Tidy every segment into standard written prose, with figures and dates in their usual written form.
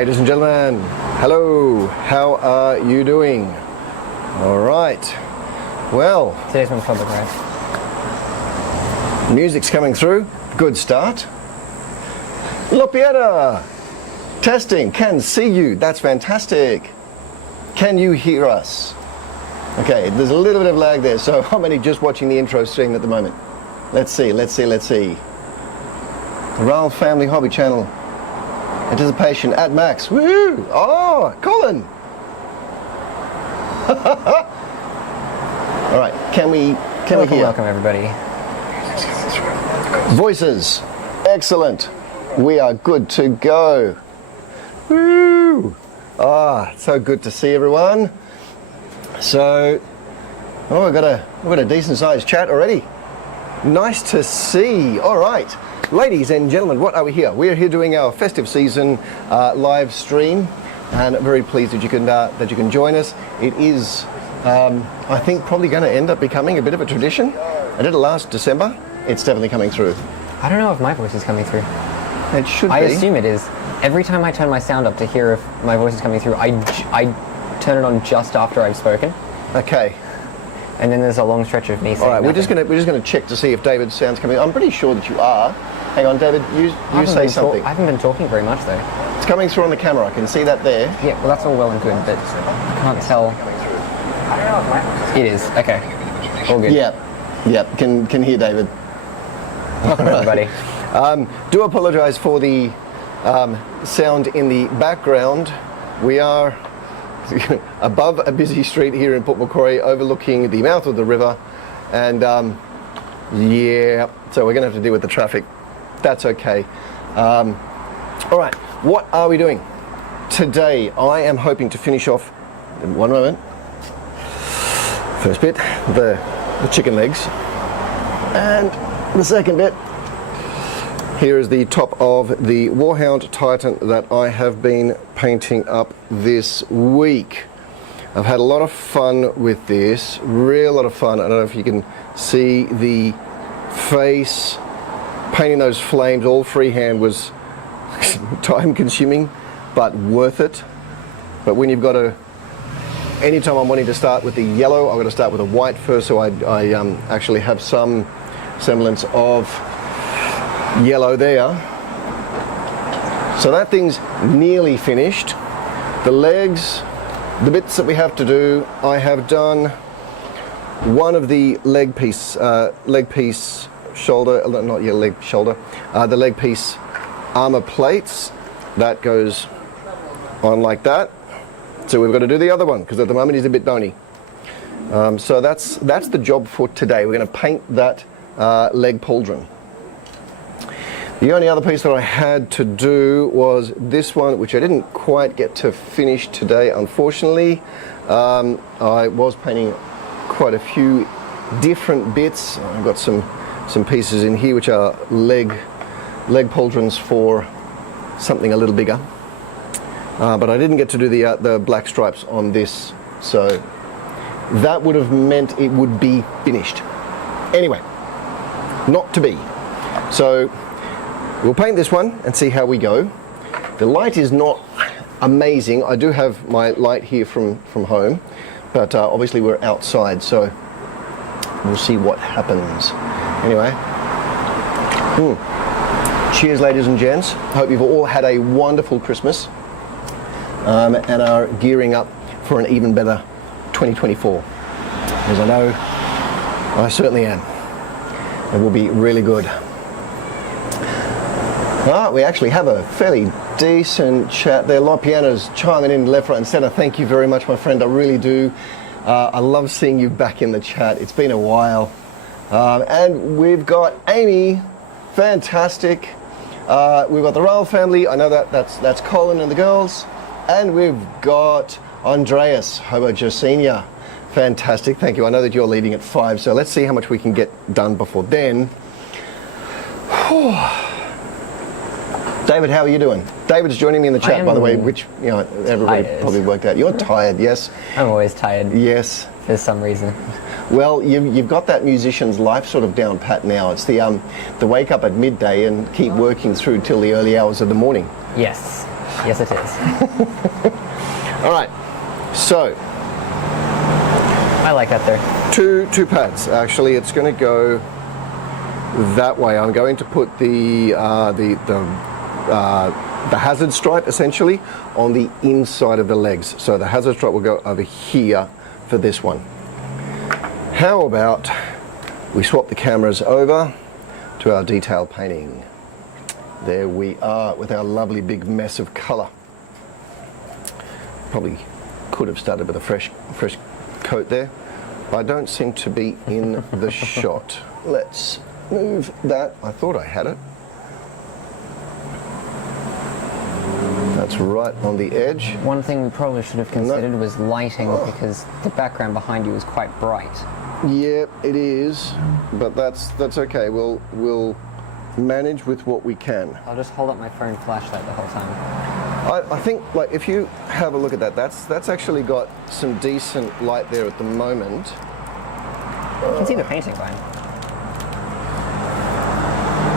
Ladies and gentlemen, hello, how are you doing? All right, well. Today's one public, right? Music's coming through, good start. Lopieta, testing, can see you, that's fantastic. Can you hear us? Okay, there's a little bit of lag there, so I'm only just watching the intro stream at the moment. Let's see. The Ralph Family Hobby Channel. Anticipation at max. Woohoo! Oh, Colin! All right, can we hear? Welcome everybody. Voices, excellent. We are good to go. Woo! Ah, so good to see everyone. So, we've got a decent sized chat already. Nice to see. All right, ladies and gentlemen, what are we here? We are here doing our festive season live stream, and very pleased that you can join us. It is, I think, probably going to end up becoming a bit of a tradition. I did it last December. It's definitely coming through. I don't know if my voice is coming through. It should be. I assume it is. Every time I turn my sound up to hear if my voice is coming through, I turn it on just after I've spoken. Okay. And then there's a long stretch of me saying All right, nothing. we're just gonna check to see if David's sound's coming. I'm pretty sure that you are. Hang on, David. You say something. I haven't been talking very much though. It's coming through on the camera. I can see that there. Yeah, well that's all well and good, but I can't tell. I don't know if my voice is. It is. Okay. All good. Yep. Can hear David. Welcome everybody. Do apologise for the sound in the background. We are above a busy street here in Port Macquarie, overlooking the mouth of the river, and yeah, so we're going to have to deal with the traffic. That's okay. All right, what are we doing today? I am hoping to finish off, in one moment, first bit, the chicken legs, and the second bit. Here is the top of the Warhound Titan that I have been painting up this week. I've had a lot of fun with this, real lot of fun. I don't know if you can see the face. Painting those flames all freehand was time consuming, but worth it. But when you've got anytime I'm wanting to start with the yellow, I've got to start with a white first, so I actually have some semblance of yellow there. So that thing's nearly finished. The legs, the bits that we have to do, I have done one of the leg piece shoulder, not your leg shoulder, the leg piece armor plates. That goes on like that. So we've got to do the other one because at the moment he's a bit bony. So that's the job for today. We're going to paint that leg pauldron. The only other piece that I had to do was this one, which I didn't quite get to finish today, unfortunately. I was painting quite a few different bits. I've got some pieces in here which are leg pauldrons for something a little bigger. But I didn't get to do the black stripes on this, so that would have meant it would be finished. Anyway, not to be. So we'll paint this one and see how we go. The light is not amazing. I do have my light here from home, but obviously we're outside, so we'll see what happens. Anyway, cheers ladies and gents. Hope you've all had a wonderful Christmas and are gearing up for an even better 2024. As I know, I certainly am. It will be really good. We actually have a fairly decent chat there. Lopiana's chiming in left, right and centre. Thank you very much, my friend. I really do. I love seeing you back in the chat. It's been a while. And we've got Amy. Fantastic. We've got the Ralph family. I know that's Colin and the girls. And we've got Andreas Hoboger Senior. Fantastic. Thank you. I know that you're leaving at 5, so let's see how much we can get done before then. David, how are you doing? David's joining me in the chat, by the way, which everybody probably worked out. You're tired, yes? I'm always tired. Yes. For some reason. Well, you've got that musician's life sort of down pat now. It's the wake up at midday and keep working through till the early hours of the morning. Yes. Yes, it is. All right, so I like that there. two pads. Actually, it's going to go that way. I'm going to put the hazard stripe essentially on the inside of the legs. So the hazard stripe will go over here for this one. How about we swap the cameras over to our detail painting. There we are with our lovely big mess of colour. Probably could have started with a fresh coat there. I don't seem to be in the shot. Let's move that. I thought I had it. That's right on the edge. One thing we probably should have considered was lighting, because the background behind you is quite bright. Yeah, it is, but that's okay. We'll manage with what we can. I'll just hold up my phone flashlight the whole time. I think, like, if you have a look at that, that's actually got some decent light there at the moment. You can see the painting fine.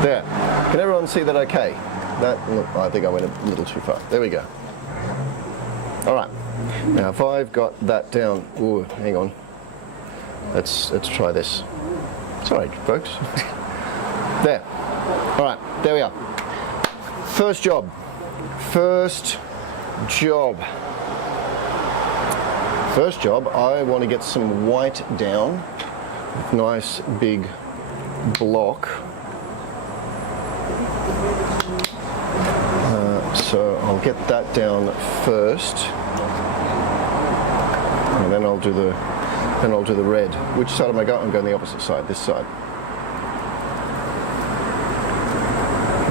There. Can everyone see that okay? Look, I think I went a little too far. There we go. All right. Now, if I've got that down, ooh, hang on. Let's try this. Sorry, folks. There. All right, there we are. First job. First job, I want to get some white down. Nice big block. So I'll get that down first, and then I'll do the red. Which side am I going? I'm going the opposite side. This side.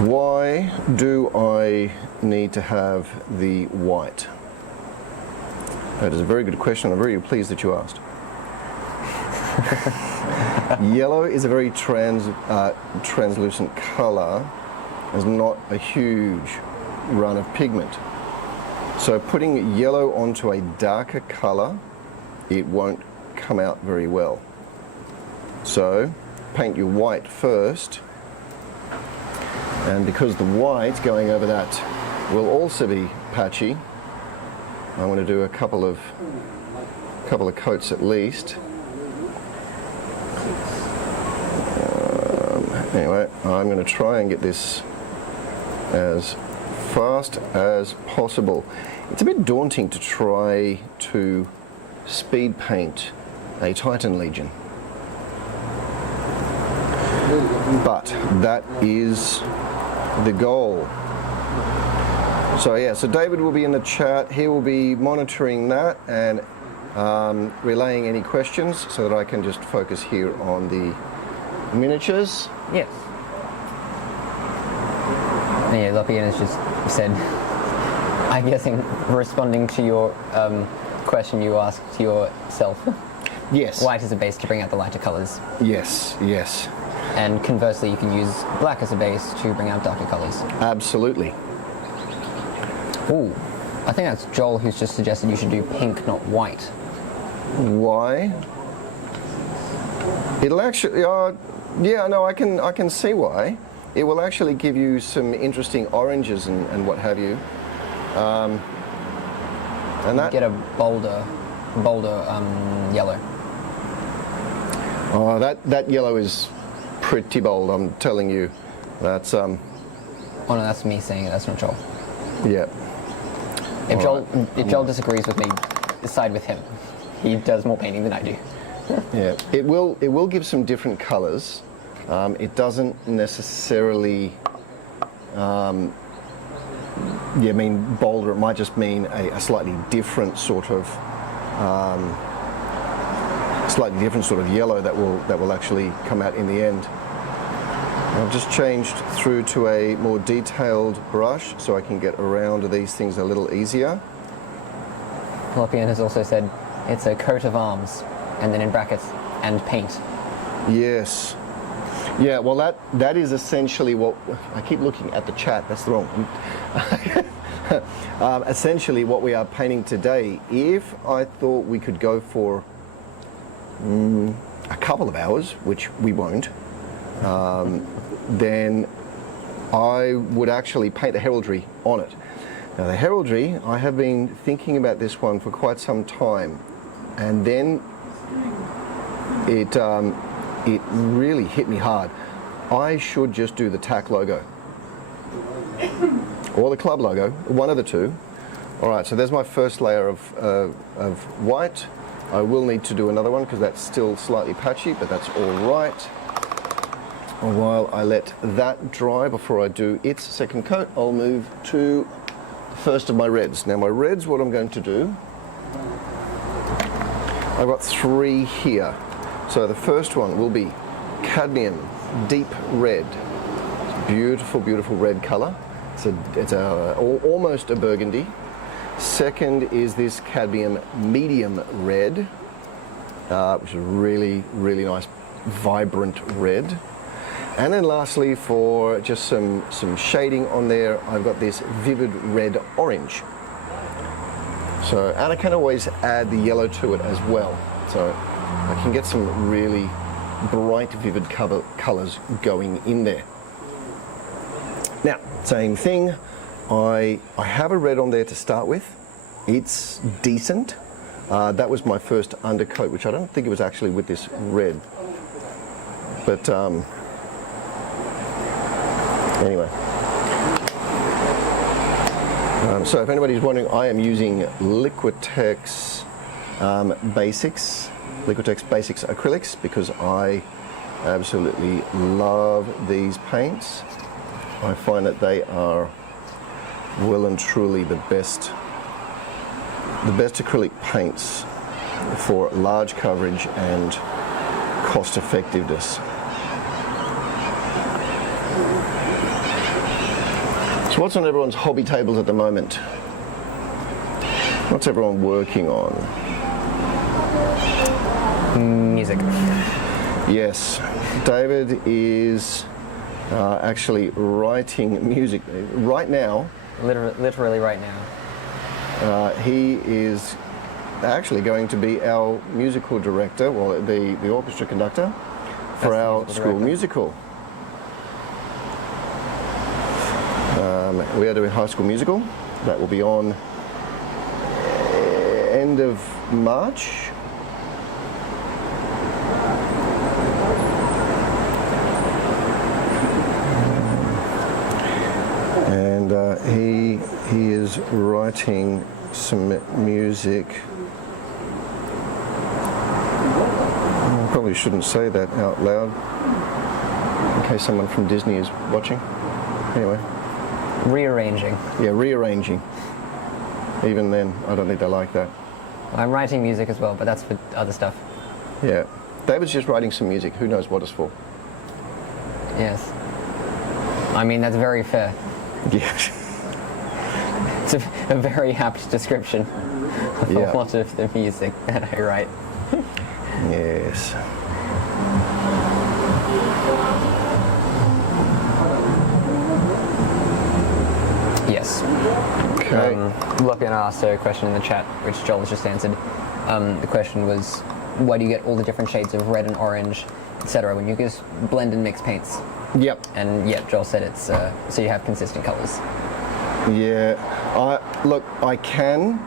Why do I need to have the white? That is a very good question. I'm very pleased that you asked. Yellow is a very translucent color. There's not a huge run of pigment. So putting yellow onto a darker color, it won't come out very well. So paint your white first. And because the white going over that will also be patchy, I'm going to do a couple of coats at least. Anyway, I'm going to try and get this as fast as possible. It's a bit daunting to try to speed paint a Titan Legion, but that is the goal. So yeah, so David will be in the chat. He will be monitoring that and relaying any questions so that I can just focus here on the miniatures. Yes. Yeah, Loppian has just said, I'm guessing, responding to your question you asked yourself. Yes. White is a base to bring out the lighter colors. Yes, yes. And conversely, you can use black as a base to bring out darker colors. Absolutely. Ooh, I think that's Joel who's just suggested you should do pink, not white. Why? It'll actually, yeah, no, I can see why. It will actually give you some interesting oranges and what have you. And that get a bolder yellow. Oh, that yellow is pretty bold. I'm telling you. That's Oh no, that's me saying it. That's not Joel. Yeah. If Joel disagrees with me, side with him. He does more painting than I do. Yeah. It will give some different colours. It doesn't necessarily mean bolder. It might just mean a slightly different sort of yellow that will actually come out in the end. I've just changed through to a more detailed brush so I can get around these things a little easier. Loppian has also said it's a coat of arms, and then in brackets, and paint. Yes. Yeah, well that is essentially what, I keep looking at the chat, that's the wrong one. Essentially what we are painting today, if I thought we could go for a couple of hours, which we won't, then I would actually paint the heraldry on it. Now the heraldry, I have been thinking about this one for quite some time, and then it really hit me hard. I should just do the TAC logo or the club logo, one of the two. All right, so there's my first layer of white. I will need to do another one because that's still slightly patchy, but that's all right. While I let that dry before I do its second coat, I'll move to the first of my reds. Now my reds, what I'm going to do, I've got 3 here. So the first one will be cadmium deep red. It's a beautiful, beautiful red color. It's almost a burgundy. Second is this cadmium medium red, which is really, really nice, vibrant red. And then lastly, for just some shading on there, I've got this vivid red orange. So, and I can always add the yellow to it as well. So I can get some really bright, vivid colors going in there. Now, same thing. I have a red on there to start with. It's decent. That was my first undercoat, which I don't think it was actually with this red. But anyway. So if anybody's wondering, I am using Liquitex Basics acrylics because I absolutely love these paints. I find that they are well and truly the best acrylic paints for large coverage and cost effectiveness. So what's on everyone's hobby tables at the moment? What's everyone working on? Music. Yes, David is actually writing music right now. Literally right now. He is actually going to be our musical director, well, the orchestra conductor for our school musical. We are doing High School Musical. That will be on end of March. And he is writing some music. I probably shouldn't say that out loud in case someone from Disney is watching. Anyway. Rearranging. Yeah, rearranging. Even then, I don't think they like that. I'm writing music as well, but that's for other stuff. Yeah. David's just writing some music. Who knows what it's for? Yes. I mean, that's very fair. Yeah. It's a very apt description of a lot of the music that I write. Yes. Yes. Okay. Lopian asked a question in the chat, which Joel has just answered. The question was, why do you get all the different shades of red and orange, etc., when you just blend and mix paints? Yep. And yeah, Joel said it's so you have consistent colors. Yeah. Look, I can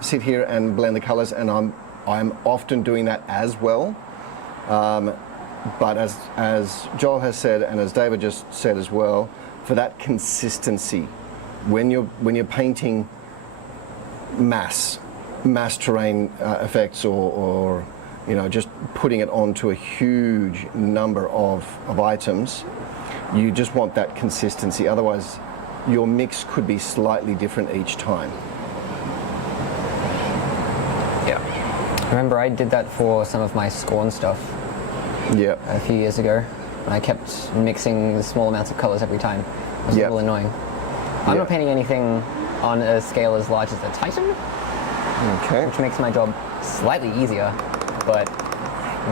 sit here and blend the colors, and I'm often doing that as well. But as Joel has said, and as David just said as well, for that consistency, when you're painting mass terrain effects, or you know, just putting it onto a huge number of items, you just want that consistency. Otherwise, your mix could be slightly different each time. Yeah. Remember, I did that for some of my Scorn stuff. Yeah. A few years ago. I kept mixing the small amounts of colors every time. It was a little annoying. I'm not painting anything on a scale as large as a Titan. Okay. Which makes my job slightly easier, but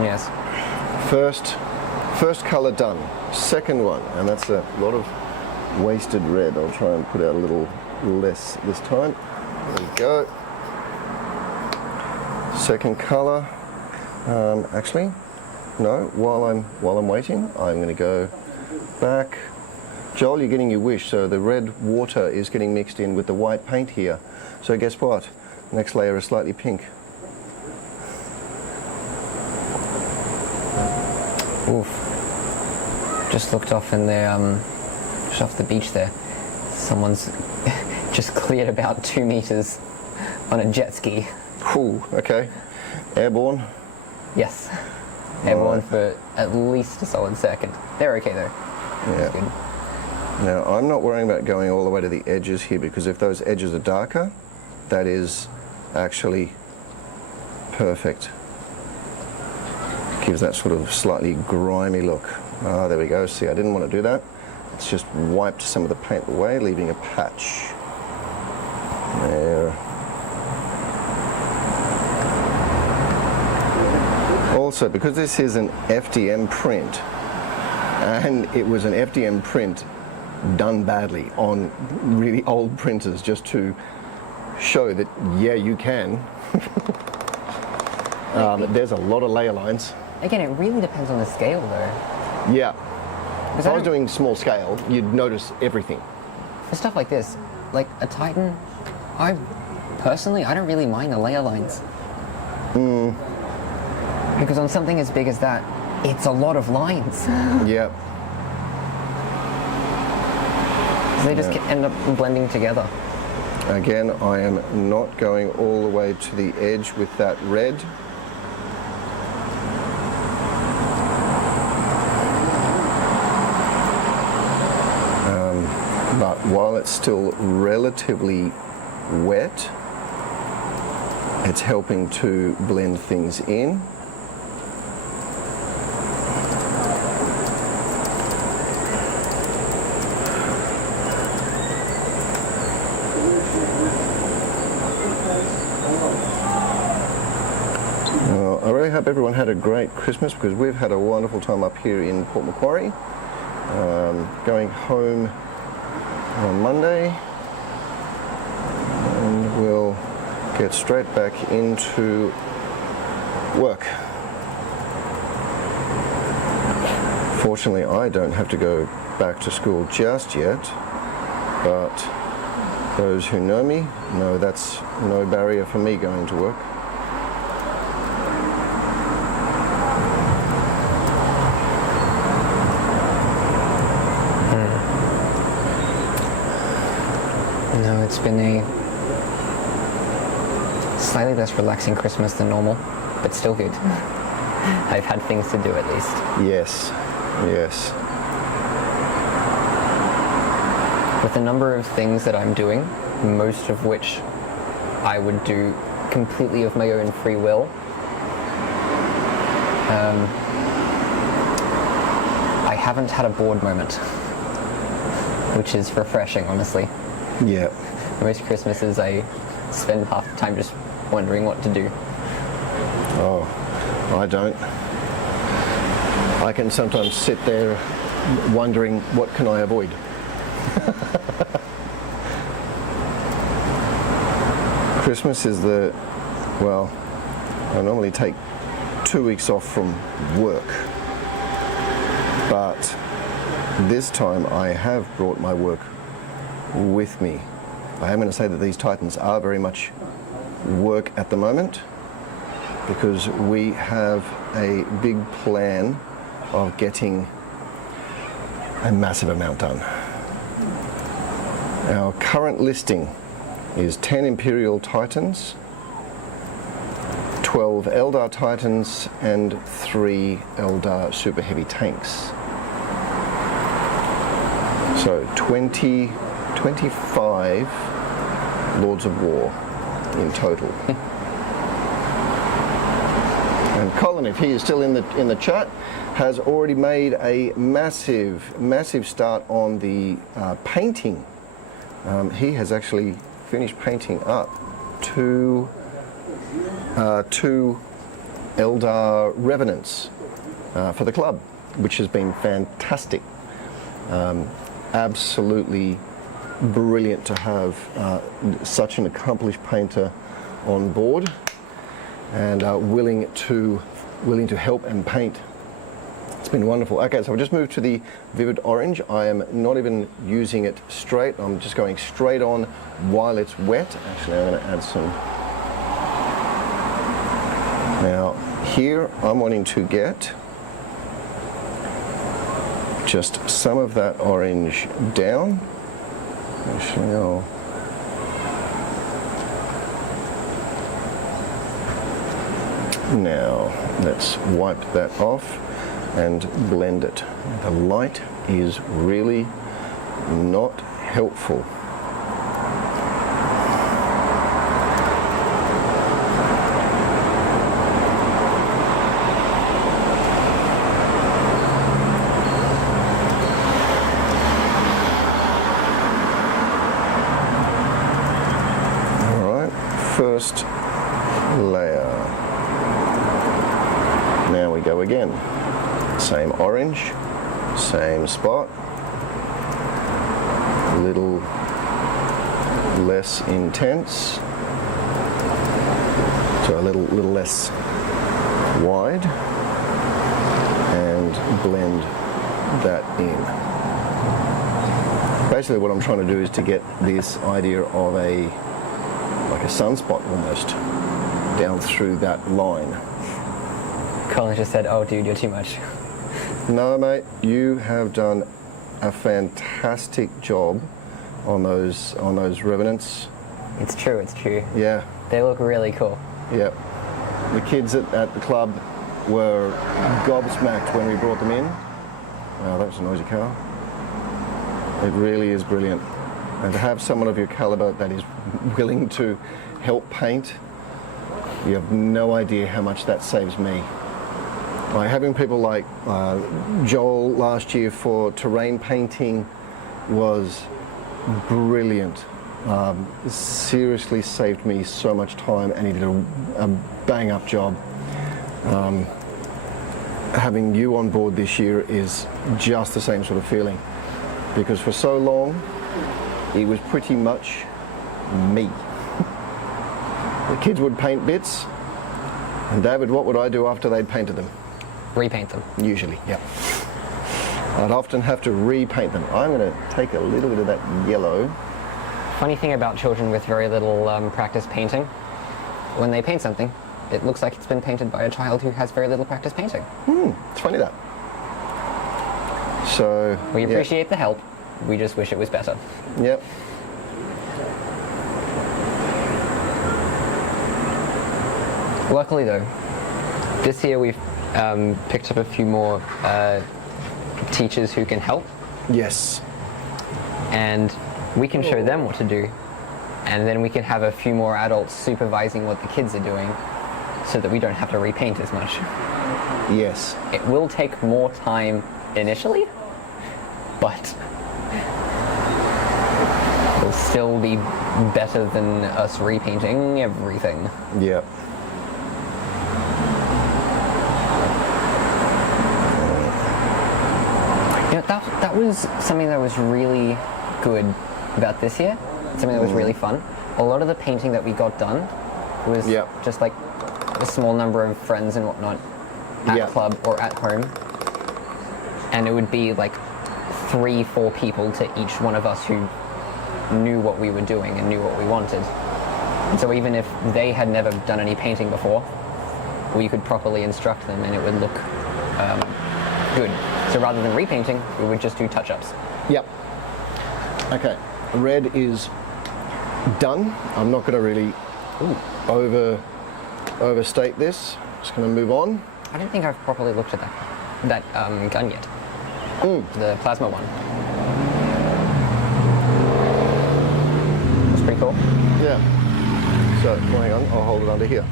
yes. First color done. Second one, and that's a lot of wasted red. I'll try and put out a little less this time. There we go. Second color. Actually, no. While I'm waiting, I'm going to go back Joel, you're getting your wish. So the red water is getting mixed in with the white paint here. So guess what? Next layer is slightly pink. Oof. Just looked off in the, just off the beach there. Someone's just cleared about 2 meters on a jet ski. Ooh, okay. Airborne. Yes. Airborne for at least a solid second. They're okay though. That's good. Now, I'm not worrying about going all the way to the edges here, because if those edges are darker, that is actually perfect. Gives that sort of slightly grimy look. Ah, there we go. See, I didn't want to do that. It's just wiped some of the paint away, leaving a patch. There. Also, because this is an FDM print, and it was an FDM print done badly on really old printers, just to show that, yeah, you can. There's a lot of layer lines. Again, it really depends on the scale though. Yeah. If I was doing small scale, you'd notice everything. For stuff like this, like a Titan, I don't really mind the layer lines. Because on something as big as that, it's a lot of lines. Yeah. They just end up blending together. Again, I am not going all the way to the edge with that red. But while it's still relatively wet, it's helping to blend things in. I really hope everyone had a great Christmas, because we've had a wonderful time up here in Port Macquarie. Going home on Monday, and we'll get straight back into work. Fortunately, I don't have to go back to school just yet, but those who know me know that's no barrier for me going to work. No, it's been a slightly less relaxing Christmas than normal, but still good. I've had things to do at least. Yes, yes. With the number of things that I'm doing, most of which I would do completely of my own free will, I haven't had a bored moment, which is refreshing, honestly. Yeah. Most Christmases I spend half the time just wondering what to do. Oh, I don't. I can sometimes sit there wondering, what can I avoid? Christmas is well, I normally take 2 weeks off from work, but this time I have brought my work with me. I am going to say that these Titans are very much work at the moment, because we have a big plan of getting a massive amount done. Our current listing is 10 Imperial Titans, 12 Eldar Titans, and 3 Eldar Super Heavy Tanks. So 25 Lords of War in total. And Colin, if he is still in the chat, has already made a massive start on the painting. He has actually finished painting up two Eldar Revenants for the club, which has been fantastic. Absolutely brilliant to have such an accomplished painter on board, and willing to help and paint. It's been wonderful. Okay, so I've just moved to the vivid orange. I am not even using it straight. I'm just going straight on while it's wet. Actually, I'm going to add some. Now, here I'm wanting to get just some of that orange down. Actually, I'll now let's wipe that off and blend it. The light is really not helpful. All right, first layer. Now we go again. Same orange, same spot. A little less intense. So a little less wide. And blend that in. Basically what I'm trying to do is to get this idea of like a sunspot almost down through that line. Colin just said, "Oh, dude, you're too much." No, mate, you have done a fantastic job on those revenants. It's true, it's true. Yeah, They look really cool. yeah. The kids at the club were gobsmacked when we brought them in. Wow, that was a noisy car. It really is brilliant. And to have someone of your caliber that is willing to help paint, you have no idea how much that saves me. Like having people like Joel last year for terrain painting was brilliant. Seriously saved me so much time, and he did a bang up job. Having you on board this year is just the same sort of feeling, because for so long it was pretty much me. The kids would paint bits, and David, what would I do after they'd painted them? Repaint them. Usually, yeah. I'd often have to repaint them. I'm going to take a little bit of that yellow. Funny thing about children with very little practice painting, when they paint something, it looks like it's been painted by a child who has very little practice painting. It's funny that. So We appreciate the help, we just wish it was better. Yep. Luckily though, this year we've picked up a few more teachers who can help, Yes. and we can show them what to do, and then we can have a few more adults supervising what the kids are doing so that we don't have to repaint as much. Yes. It will take more time initially, but it'll still be better than us repainting everything. Yep. You know, that was something that was really good about this year, something that was really fun. A lot of the painting that we got done was just like a small number of friends and whatnot at club or at home, and it would be like 3-4 people to each one of us who knew what we were doing and knew what we wanted. And so even if they had never done any painting before, we could properly instruct them and it would look good. So rather than repainting, we would just do touch-ups. Yep. Okay. Red is done. I'm not going to really overstate this. Just going to move on. I don't think I've properly looked at that gun yet. The plasma one. That's pretty cool. Yeah. So, hang on, I'll hold it under here.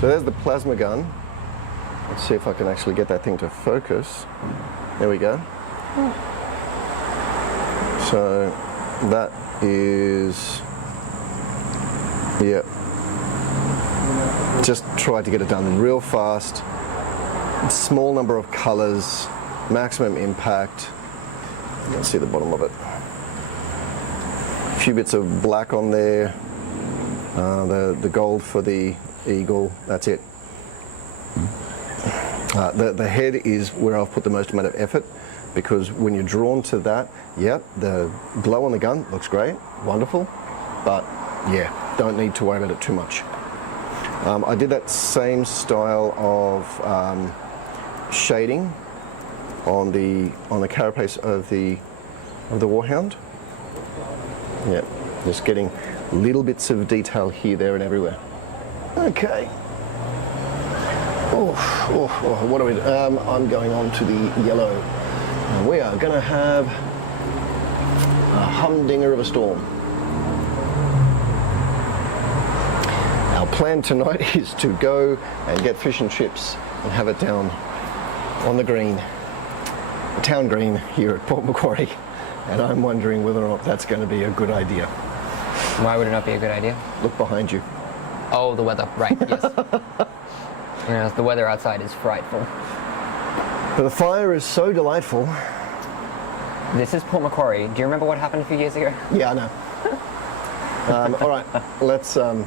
So there's the plasma gun. Let's see if I can actually get that thing to focus. There we go. So that is, just try to get it done real fast. Small number of colors, maximum impact. Let's see the bottom of it. A few bits of black on there. The gold for the eagle. That's it. The head is where I've put the most amount of effort, because when you're drawn to that, yep, the glow on the gun looks great, wonderful, but yeah, don't need to worry about it too much. I did that same style of shading on the carapace of the Warhound. Yep, just getting little bits of detail here, there, and everywhere. Okay. What are we? I'm going on to the yellow. And we are going to have a humdinger of a storm. Our plan tonight is to go and get fish and chips and have it down on the green, the town green here at Port Macquarie. And I'm wondering whether or not that's going to be a good idea. Why would it not be a good idea? Look behind you. Oh, the weather, right, yes. Yes, the weather outside is frightful. But the fire is so delightful. This is Port Macquarie. Do you remember what happened a few years ago? Yeah, I know. All right, let's... Ooh,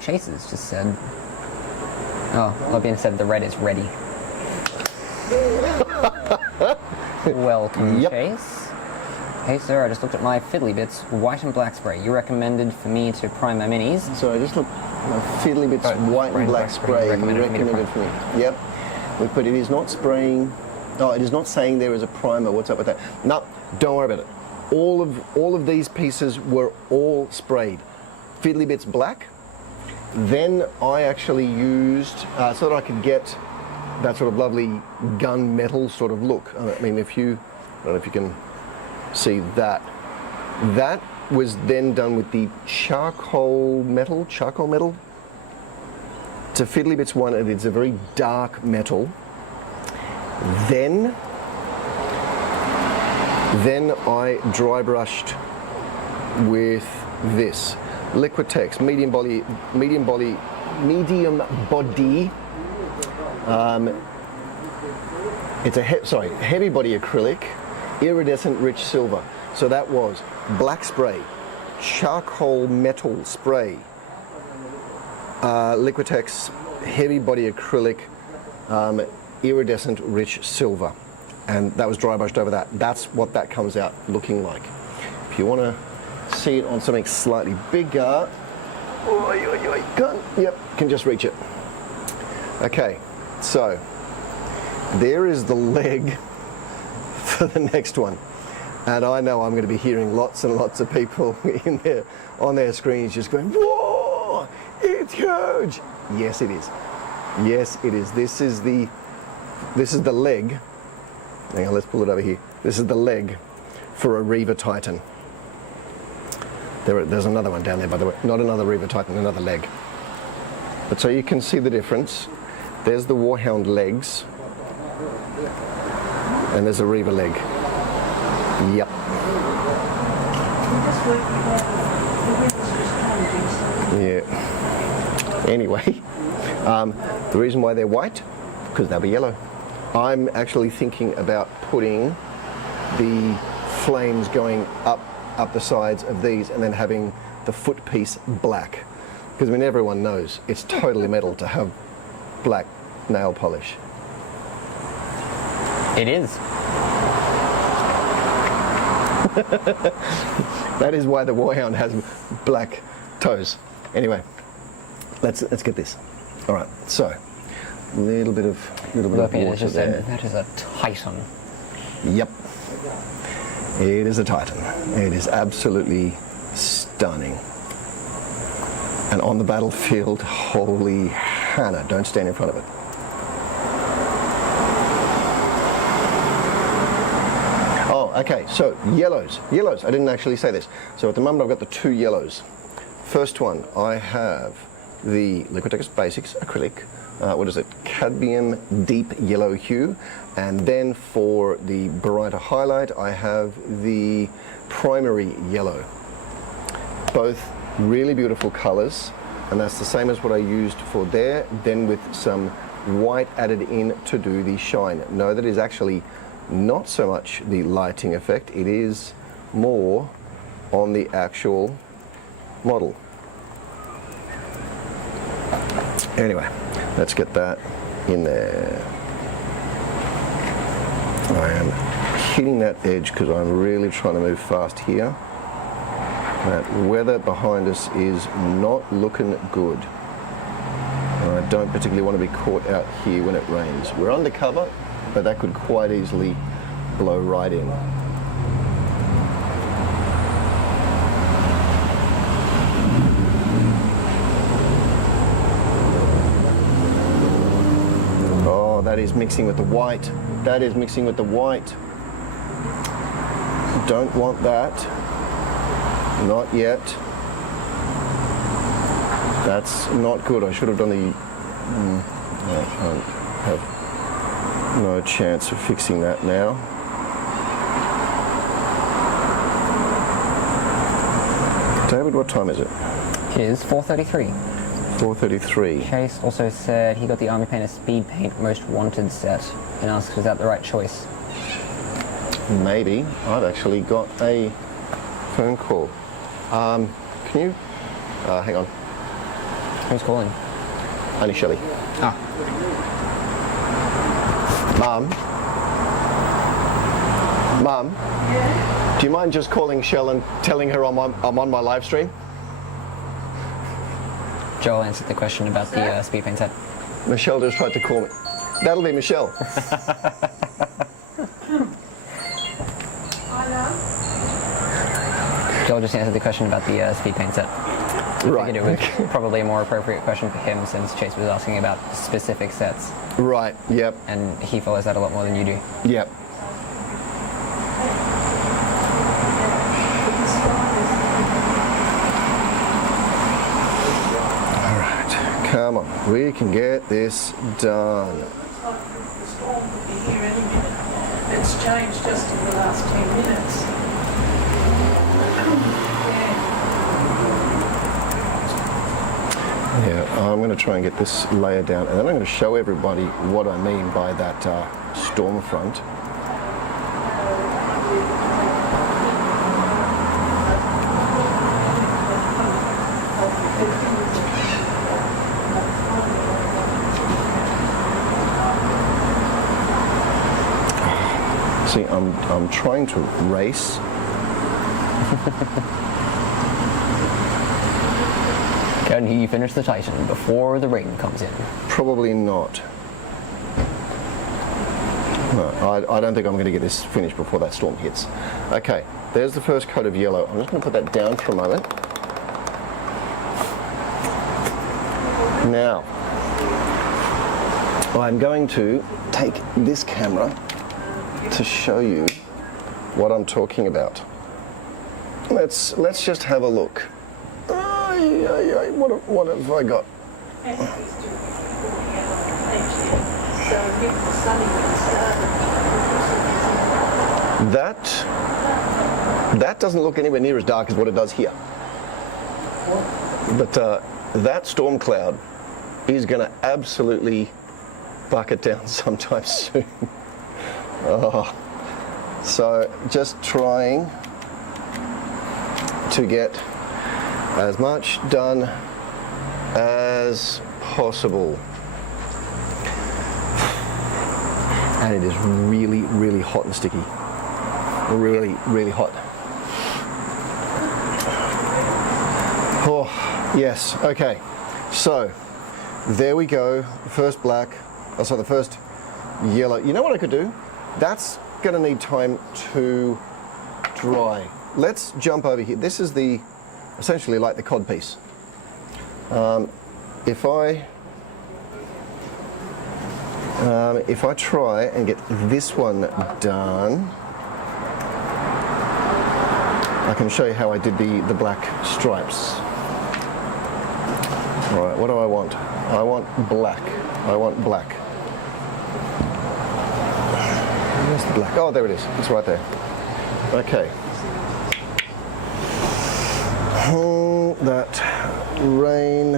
Chases just said... Oh, Lobian said the red is ready. Welcome, yep. Chase. Hey sir, I just looked at my fiddly bits, white and black spray. You recommended for me to prime my minis. So I just looked at my fiddly bits, white and black spray. You recommended for me. Yep. But it is not spraying. Oh, it is not saying there is a primer. What's up with that? No, don't worry about it. All of these pieces were all sprayed. Fiddly bits black. Then I actually used so that I could get that sort of lovely gun metal sort of look. I mean, I don't know if you can see that. That was then done with the charcoal metal. It's a fiddly bits one, and it's a very dark metal. Then I dry brushed with this Liquitex medium body. It's a heavy body acrylic, iridescent rich silver. So that was black spray, charcoal metal spray, Liquitex heavy body acrylic, iridescent rich silver, and that was dry brushed over that. That's what that comes out looking like. If you want to see it on something slightly bigger, yep, can just reach it. Okay, so there is the leg for the next one. And I know I'm going to be hearing lots and lots of people on their screens just going, whoa, it's huge. Yes, it is. Yes, it is. This is the leg. Hang on, let's pull it over here. This is the leg for a Reaver Titan. There's another one down there, by the way. Not another Reaver Titan, another leg. But so you can see the difference. There's the Warhound legs. And there's a Reaver leg. Yep. Yeah. Anyway, the reason why they're white, because they'll be yellow. I'm actually thinking about putting the flames going up the sides of these and then having the foot piece black. Because I mean, everyone knows it's totally metal to have black nail polish. It is. That is why the Warhound has black toes. Anyway, let's get this. All right, so a little bit of water there. That is a Titan. Yep, it is a Titan. It is absolutely stunning. And on the battlefield, holy Hannah! Don't stand in front of it. Okay, so yellows. I didn't actually say this. So at the moment I've got the two yellows. First one, I have the Liquitex Basics acrylic. What is it? Cadmium deep yellow hue. And then for the brighter highlight, I have the primary yellow. Both really beautiful colors, and that's the same as what I used for there. Then with some white added in to do the shine. No, that is actually not so much the lighting effect, it is more on the actual model. Anyway, let's get that in there. I am hitting that edge because I'm really trying to move fast here. That weather behind us is not looking good. And I don't particularly want to be caught out here when it rains. We're undercover, but that could quite easily blow right in. Oh, that is mixing with the white. That is mixing with the white. Don't want that. Not yet. That's not good. I should have done the... I have no chance of fixing that now. David, what time is it? It is 4:33. 4:33. Chase also said he got the Army Painter Speed Paint Most Wanted set and asks, is that the right choice? Maybe. I've actually got a phone call. Can you... hang on. Who's calling? Only Shelley. Ah. Mum? Yeah? Do you mind just calling Shell and telling her I'm on my live stream? Joel answered the question about the speed paint set. Michelle just tried to call me. That'll be Michelle. Joel just answered the question about the speed paint set. Right. It was probably a more appropriate question for him since Chase was asking about specific sets. Right, yep. And he follows that a lot more than you do. Yep. Alright, come on. We can get this done. It's changed just in the last 10 minutes. Yeah, I'm going to try and get this layer down, and then I'm going to show everybody what I mean by that storm front. See, I'm trying to race. Can he finish the Titan before the rain comes in? Probably not. No, I don't think I'm going to get this finished before that storm hits. Okay, there's the first coat of yellow. I'm just going to put that down for a moment. Now, I'm going to take this camera to show you what I'm talking about. Let's just have a look. What have I got? That doesn't look anywhere near as dark as what it does here. But that storm cloud is going to absolutely bucket down sometime soon. Oh. So just trying to get as much done as possible. And it is really, really hot and sticky. Really, really hot. Oh, yes, okay. So, there we go. First black, the first yellow. You know what I could do? That's gonna need time to dry. Let's jump over here. This is the, essentially like the cod piece. If I try and get this one done, I can show you how I did the black stripes. All right, what do I want? I want black. I want black. Where's the black? Oh, there it is. It's right there. Okay. That rain.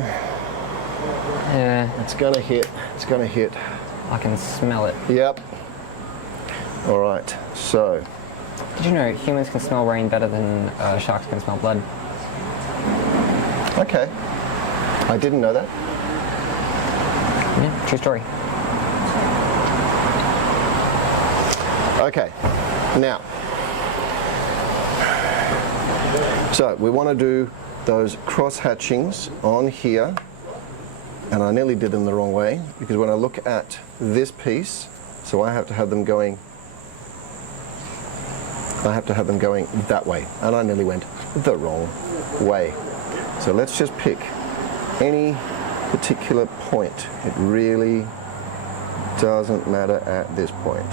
Yeah. It's gonna hit. It's gonna hit. I can smell it. Yep. All right. So. Did you know humans can smell rain better than sharks can smell blood? Okay. I didn't know that. Yeah, true story. Okay, now, so we want to do those cross hatchings on here, and I nearly did them the wrong way, because when I look at this piece, so I have to have them going that way, and I nearly went the wrong way. So let's just pick any particular point. It really doesn't matter at this point.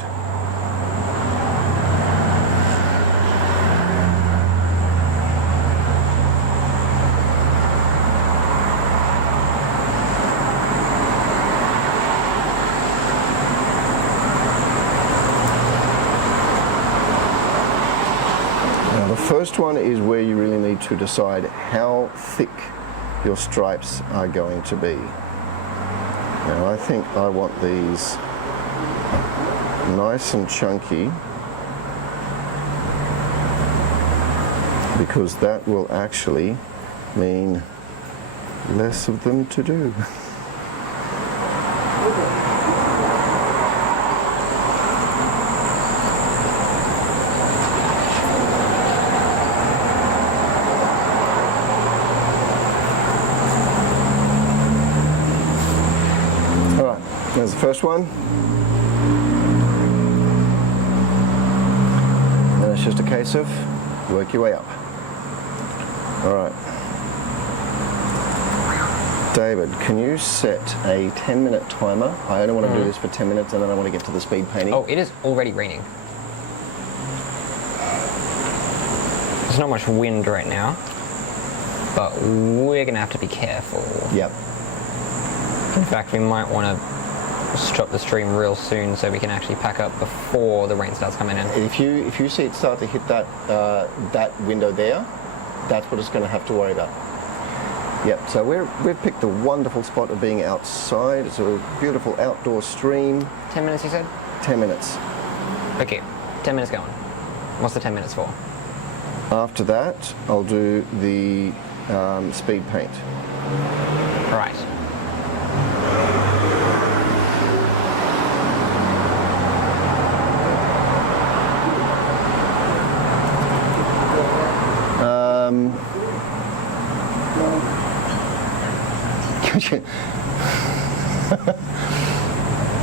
Now the first one is where you really need to decide how thick your stripes are going to be. Now I think I want these nice and chunky, because that will actually mean less of them to do. There's the first one. And it's just a case of work your way up. All right. David, can you set a 10-minute timer? I only want to do this for 10 minutes and then I want to get to the speed painting. Oh, it is already raining. There's not much wind right now, but we're going to have to be careful. Yep. In fact, we might want to stop the stream real soon so we can actually pack up before the rain starts coming in. If you see it start to hit that that window there, that's what it's going to have to worry about. Yep. So we've picked the wonderful spot of being outside. It's a beautiful outdoor stream. 10 minutes, you said? 10 minutes. Okay, 10 minutes going. What's the 10 minutes for? After that, I'll do the speed paint. All right.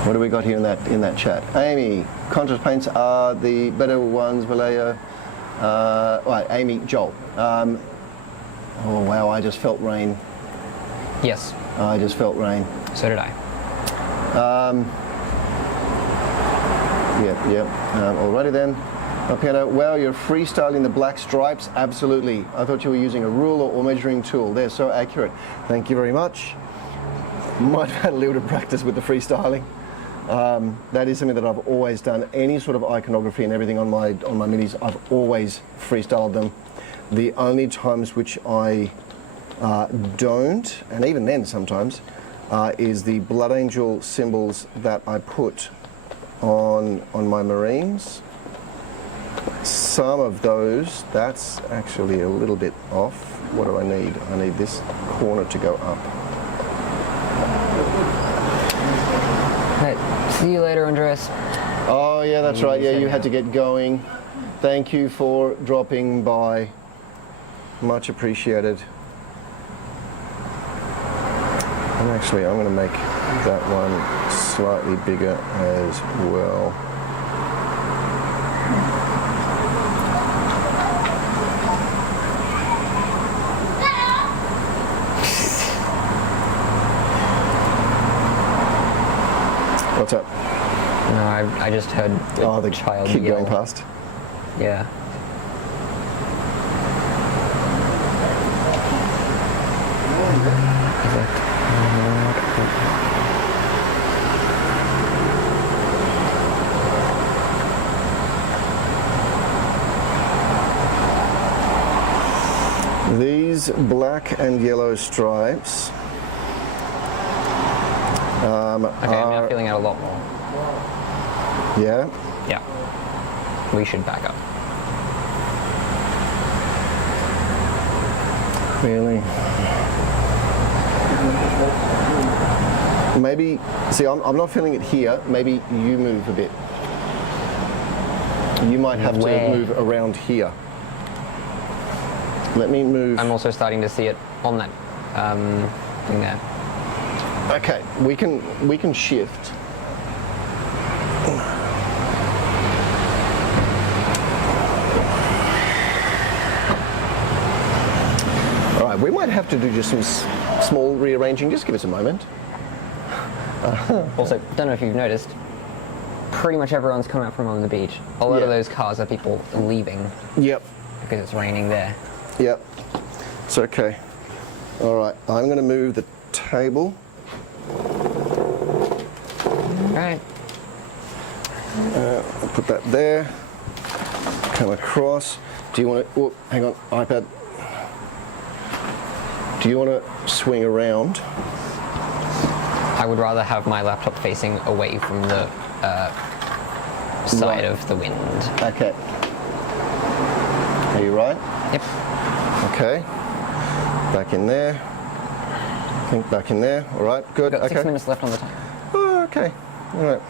What do we got here in that chat? Amy, contrast paints are the better ones. Vallejo, right? Amy, Joel. Oh wow! I just felt rain. Yes. I just felt rain. So did I. Yep. Alrighty then. Piano, wow, you're freestyling the black stripes. Absolutely. I thought you were using a ruler or measuring tool. They're so accurate. Thank you very much. Might have had a little bit of practice with the freestyling. That is something that I've always done. Any sort of iconography and everything on my minis, I've always freestyled them. The only times which I don't, and even then sometimes, is the Blood Angel symbols that I put on my Marines. Some of those, that's actually a little bit off. What do I need? I need this corner to go up. Right. See you later, Andreas. Oh yeah, that's right. Yeah, you had to get going. Thank you for dropping by. Much appreciated. And actually, I'm going to make that one slightly bigger as well. What's up? No, I just heard the child kid yell. going past. Yeah. These black and yellow stripes Okay, I'm now feeling it a lot more. yeah? Yeah. We should back up. Really? Maybe, see, I'm not feeling it here. Maybe you move a bit. You might have Where? to move around here. Let me move. I'm also starting to see it on that thing there. Okay, we can shift. All right, we might have to do just some small rearranging. Just give us a moment. Also, don't know if you've noticed, pretty much everyone's come out from on the beach. A lot of those cars are people leaving Yep. because it's raining there. Yep. It's okay. All right, I'm going to move the table. Right. I'll put that there. Come across. Do you want to? Oh, hang on, iPad. Do you want to swing around? I would rather have my laptop facing away from the side of the wind. Okay. Are you right? Yep. Okay. Back in there. I think back in there. All right. Good. We've got okay. 6 minutes left on the timer. Oh, okay. All right.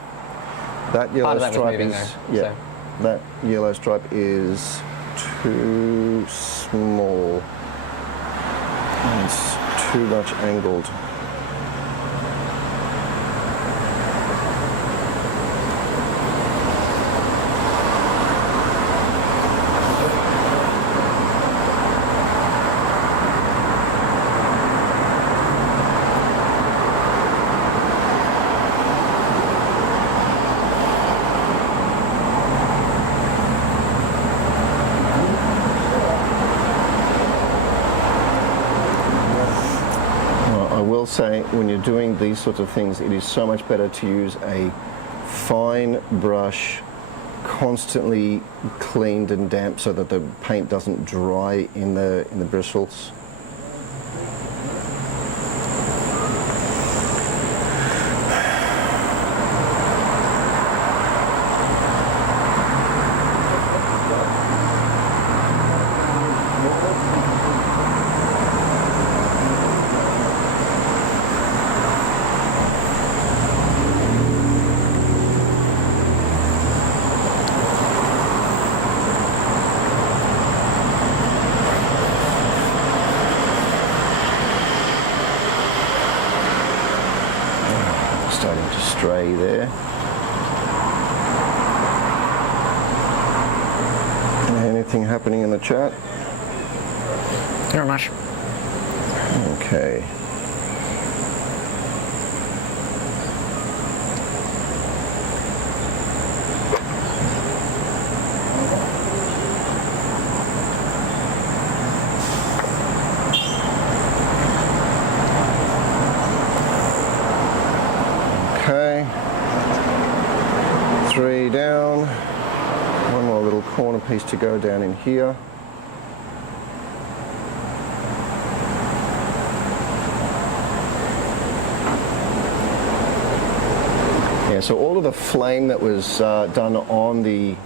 That Part yellow of that was stripe moving, is though, yeah. so. That yellow stripe is too small. It's too much angled. Say when you're doing these sorts of things, it is so much better to use a fine brush, constantly cleaned and damp, so that the paint doesn't dry in the bristles. Starting to stray there. Anything happening in the chat? Not much. Okay. Okay, 3 down, one more little corner piece to go down in here. Yeah, so all of the flame that was done on the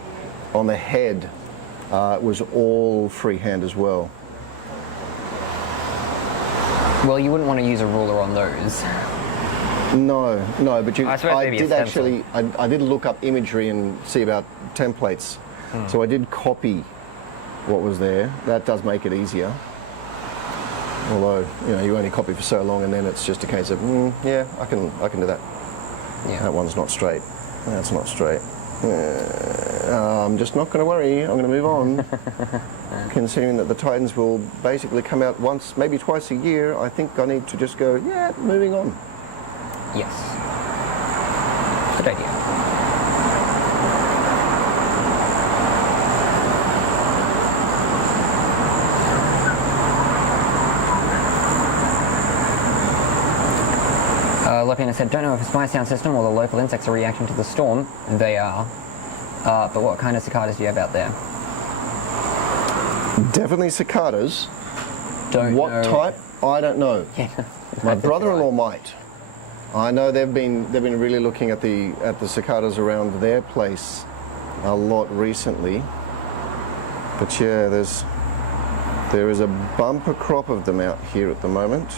head was all freehand as well. Well, you wouldn't want to use a ruler on those. No, but I suppose maybe a did stencil. actually, I did look up imagery and see about templates. So I did copy what was there. That does make it easier. Although, you only copy for so long and then it's just a case of, yeah, I can do that. Yeah. That one's not straight. That's not straight. I'm just not going to worry. I'm going to move on. Considering that the Titans will basically come out once, maybe twice a year, I think I need to just go, yeah, moving on. Yes. Good idea. Lepina said, don't know if it's my sound system or the local insects are reacting to the storm. They are. But what kind of cicadas do you have out there? Definitely cicadas. Don't What know. type? I don't know. My brother-in-law might. I know they've been really looking at the cicadas around their place a lot recently. But yeah, there is a bumper crop of them out here at the moment.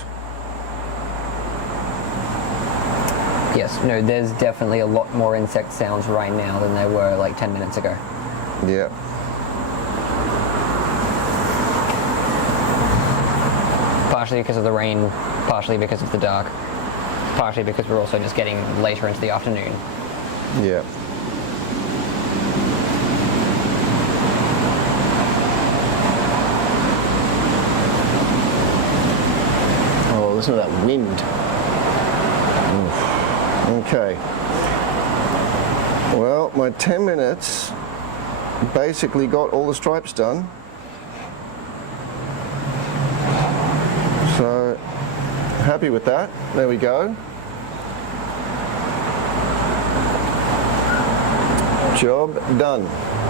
Yes, no, there's definitely a lot more insect sounds right now than there were like 10 minutes ago. Yeah. Partially because of the rain, partially because of the dark, partially because we're also just getting later into the afternoon. Yeah. Oh, listen to that wind. Oof. Okay. Well, my 10 minutes basically got all the stripes done. So, happy with that. There we go. Job done.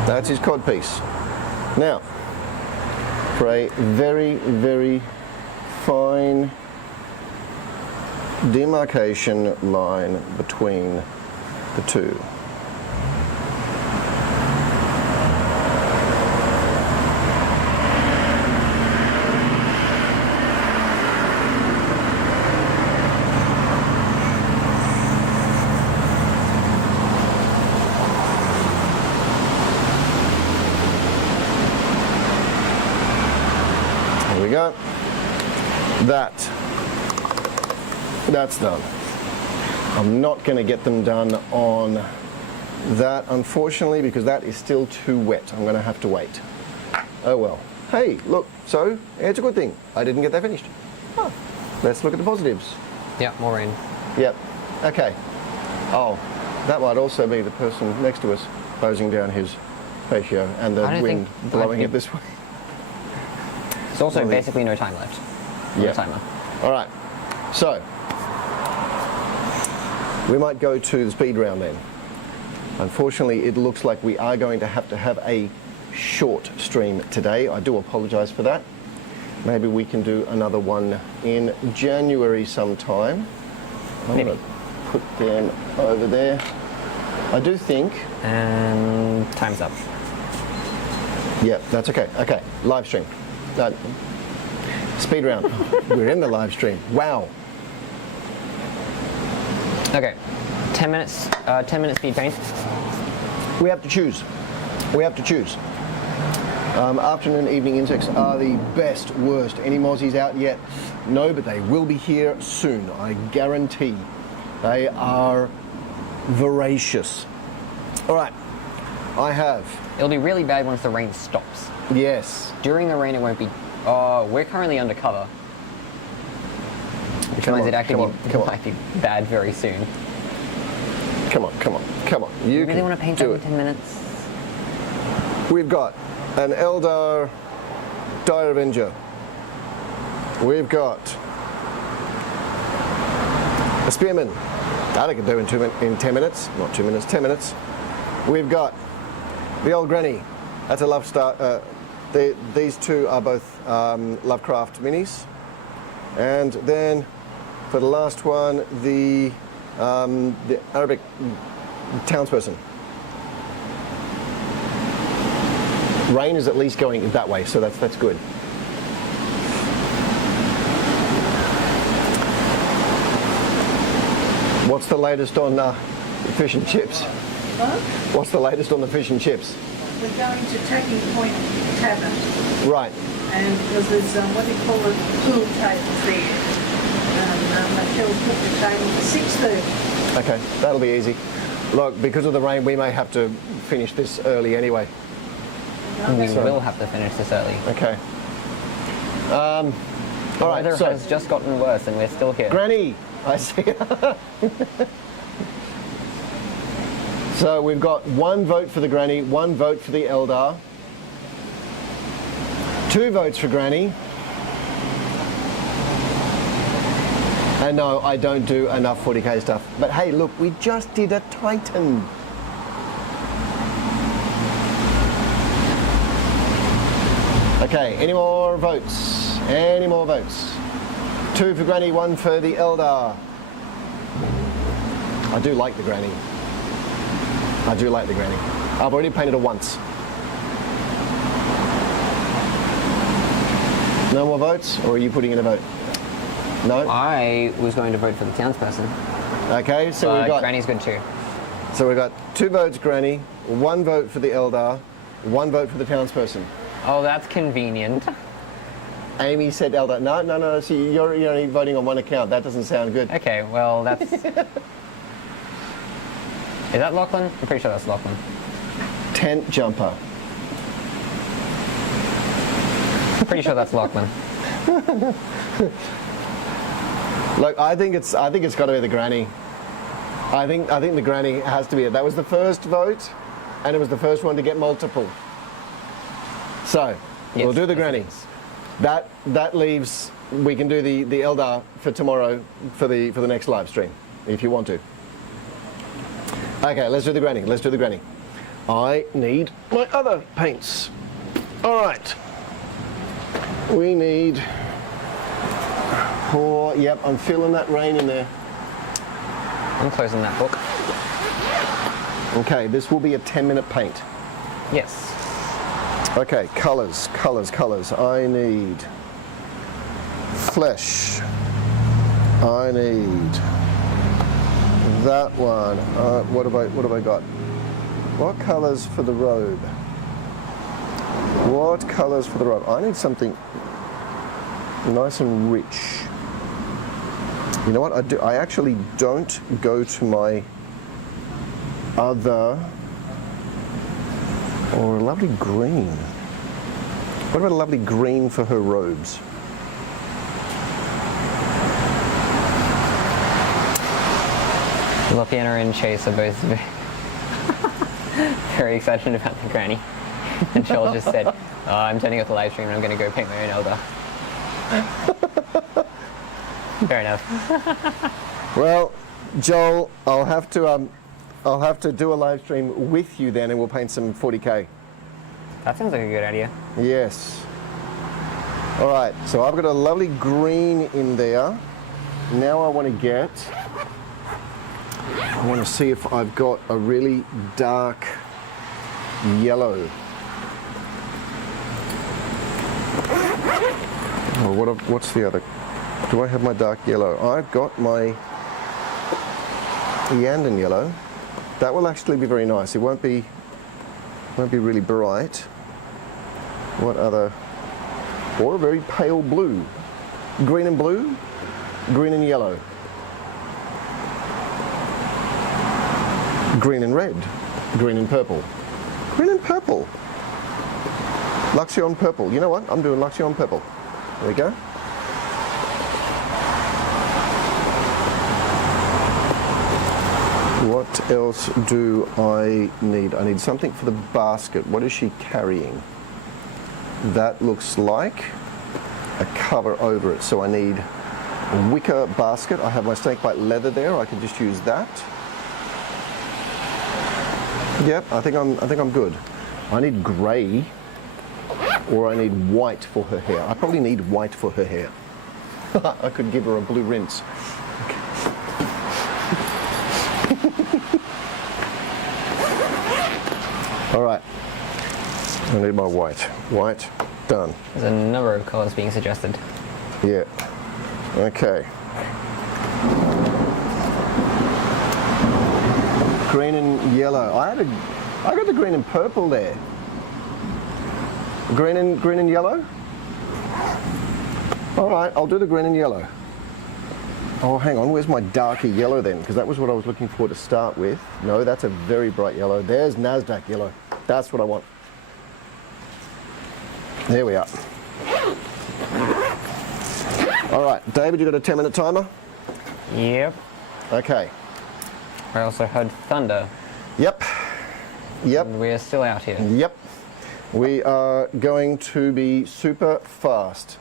That's his codpiece. Now, for a very, very fine demarcation line between the two. There we go. That's done. I'm not going to get them done on that, unfortunately, because that is still too wet. I'm going to have to wait. Oh well. Hey, look, so it's a good thing I didn't get that finished. Oh, let's look at the positives. Yeah, more rain. Yep. Okay. Oh, that might also be the person next to us closing down his patio and the wind blowing it this way. There's also basically no time left. Yeah. Timer. All right. So we might go to the speed round then. Unfortunately, it looks like we are going to have a short stream today. I do apologise for that. Maybe we can do another one in January sometime. I'm going to put them over there. I do think. And time's up. Yeah, that's okay. Okay, live stream. Speed round. We're in the live stream. Wow. Okay, 10 minutes. 10-minute speed paint. We have to choose. We have to choose. Afternoon and evening insects are the best, worst. Any mozzies out yet? No, but they will be here soon. I guarantee. They are voracious. All right. I have. It'll be really bad once the rain stops. Yes. During the rain, it won't be. Oh, we're currently undercover. Which means it actually might be bad very soon. Come on, come on, come on. You really want to paint that in 10 minutes? We've got an Eldar Dire Avenger. We've got a Spearman. That I can do in 10 minutes. Not 2 minutes, 10 minutes. We've got the Old Granny. That's a Love Star. These two are both Lovecraft minis. And then for the last one, the Arabic townsperson. Rain is at least going that way, so that's good. What's the latest on fish and chips? Huh? What's the latest on the fish and chips? We're going to Taking Point Tavern. Right. And because there's, what do you call it, pool tables there. They'll put the table for 6:30. Okay, that'll be easy. Look, because of the rain, we may have to finish this early anyway. We will have to finish this early. Okay. All The right, weather has just gotten worse and we're still here. Granny, I see. So we've got 1 vote for the Granny, 1 vote for the Eldar, 2 votes for Granny. And no, I don't do enough 40k stuff. But hey, look, we just did a Titan. Okay, any more votes? Any more votes? 2 for Granny, 1 for the Eldar. I do like the Granny. I do like the Granny. I've already painted her once. No more votes, or are you putting in a vote? No? I was going to vote for the townsperson. Okay, so we've got... Granny's good too. So we've got 2 votes Granny, 1 vote for the Eldar, 1 vote for the townsperson. Oh, that's convenient. Amy said Elder. No. See, you're only voting on one account. That doesn't sound good. Okay, well, that's... Is that Lachlan? I'm pretty sure that's Lachlan. Tent jumper. Pretty sure that's Lachlan. Look, I think it's got to be the granny. I think the granny has to be it. That was the first vote, and it was the first one to get multiple. So Yes, we'll do the yes, granny. yes. That leaves. We can do the Eldar for tomorrow for the next live stream if you want to. Okay, let's do the granny. Let's do the granny. I need my other paints. All right. We need. Oh, yep, I'm feeling that rain in there. I'm closing that book. Okay, this will be a 10-minute paint. Yes. Okay, colours. I need flesh. I need that one. What have I got? What colours for the robe? What colours for the robe? I need something nice and rich. You know what I do? I actually don't go to my other, or a lovely green. What about a lovely green for her robes? Lopiana and Chase are both very excited about the granny. And Joel just said, oh, I'm turning off the live stream and I'm going to go paint my own Elder. Fair enough. Well, Joel, I'll have to do a live stream with you then, and we'll paint some 40k. That sounds like a good idea. Yes. All right. So I've got a lovely green in there. Now I want to see if I've got a really dark yellow. Or what's the other? Do I have my dark yellow? I've got my Yandon yellow. That will actually be very nice. It won't be really bright. What other? Or a very pale blue. Green and blue, green and yellow. Green and red, green and purple. Green and purple. Luxion purple. You know what? I'm doing Luxion purple. There we go. What else do I need? I need something for the basket. What is she carrying? That looks like a cover over it. So I need a wicker basket. I have my snakebite leather there. I can just use that. Yep, I think I'm good. I need grey, or I need white for her hair. I probably need white for her hair. I could give her a blue rinse. All right, I need my white. White, done. There's a number of colours being suggested. Yeah, okay. Green and yellow. I got the green and purple there. Green and yellow? All right, I'll do the green and yellow. Oh, hang on, where's my darker yellow then? Because that was what I was looking for to start with. No, that's a very bright yellow. There's NASDAQ yellow. That's what I want. There we are. All right, David, you got a 10-minute timer? Yep. Okay. I also heard thunder. Yep. Yep. And we're still out here. Yep. We are going to be super fast.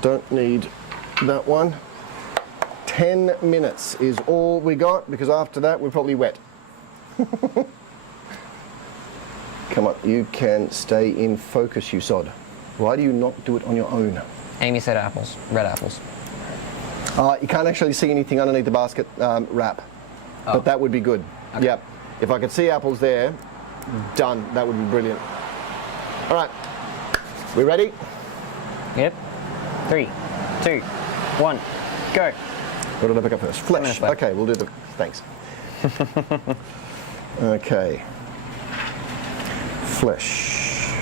Don't need that one. 10 minutes is all we got, because after that we're probably wet. Come on, you can stay in focus, you sod. Why do you not do it on your own? Amy said apples. Red apples. You can't actually see anything underneath the basket wrap, but that would be good. Okay. Yep. If I could see apples there, done. That would be brilliant. All right. We ready? Yep. 3, 2, 1, go. What did I pick up first? Flesh. Okay, we'll do the... Thanks. Okay. flesh.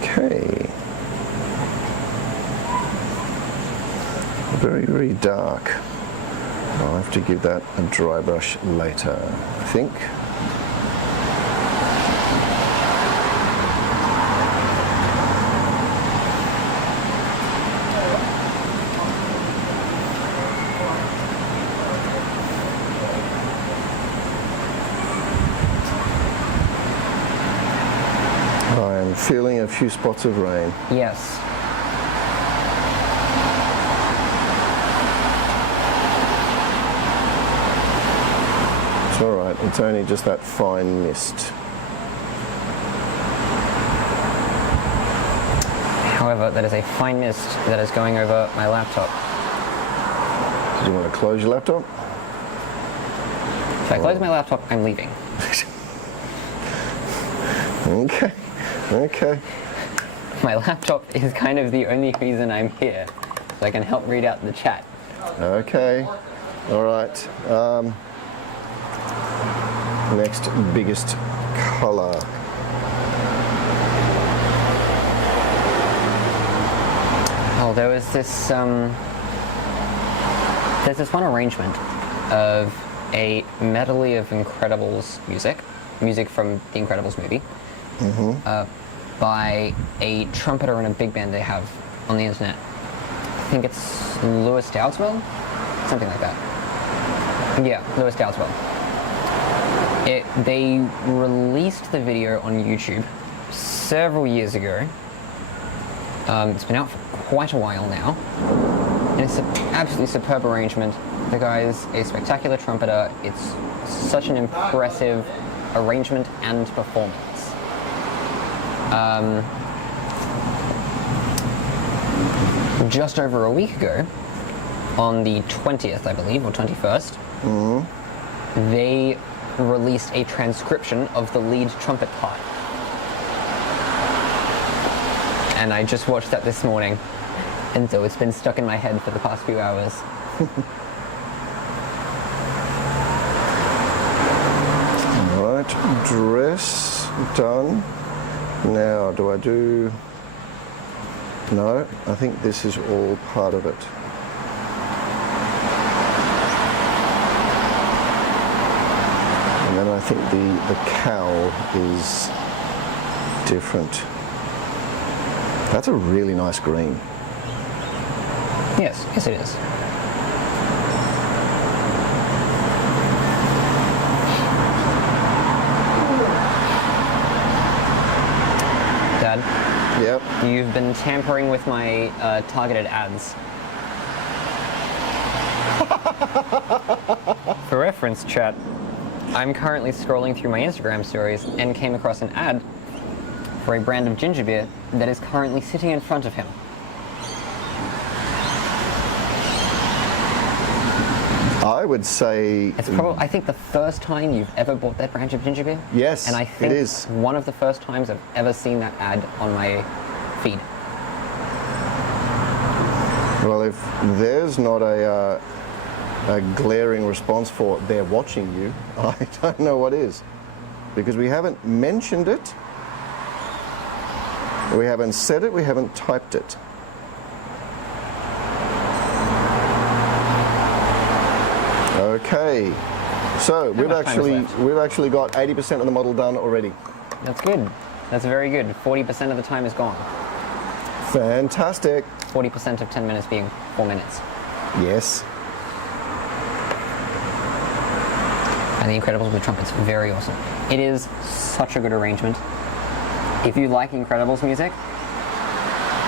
Okay. Very, very dark. I'll have to give that a dry brush later, I think. I am feeling a few spots of rain. Yes. It's all right, it's only just that fine mist. However, that is a fine mist that is going over my laptop. Do you want to close your laptop? If I close my laptop, I'm leaving. Okay, okay. My laptop is kind of the only reason I'm here, so I can help read out the chat. Okay, all right. Next biggest color. Oh, there was this, there's this one arrangement of a medley of Incredibles music from the Incredibles movie, by a trumpeter in a big band they have on the internet. I think it's Lewis Dowdeswell? Something like that. Yeah, Lewis Dowdeswell. They released the video on YouTube several years ago. It's been out for quite a while now. And it's an absolutely superb arrangement. The guy is a spectacular trumpeter. It's such an impressive arrangement and performance. Just over a week ago, on the 20th, I believe, or 21st, they released a transcription of the lead trumpet part. And I just watched that this morning, and so it's been stuck in my head for the past few hours. All right, dress done. Now, do I do... No, I think this is all part of it. And then I think the cowl is different. That's a really nice green. Yes, yes it is. Dad? Yep. You've been tampering with my targeted ads. For reference, chat, I'm currently scrolling through my Instagram stories and came across an ad for a brand of ginger beer that is currently sitting in front of him. I would say... It's probably, I think, the first time you've ever bought that brand of ginger beer. Yes, and I think it is. one of the first times I've ever seen that ad on my feed. Well, if there's not a glaring response for they're watching you, I don't know what is. Because we haven't mentioned it, we haven't said it, we haven't typed it. Okay, so we've actually got 80% of the model done already. That's good. That's very good. 40% of the time is gone. Fantastic. 40% of 10 minutes being 4 minutes. Yes. And The Incredibles with trumpets, very awesome. It is such a good arrangement. If you like Incredibles music,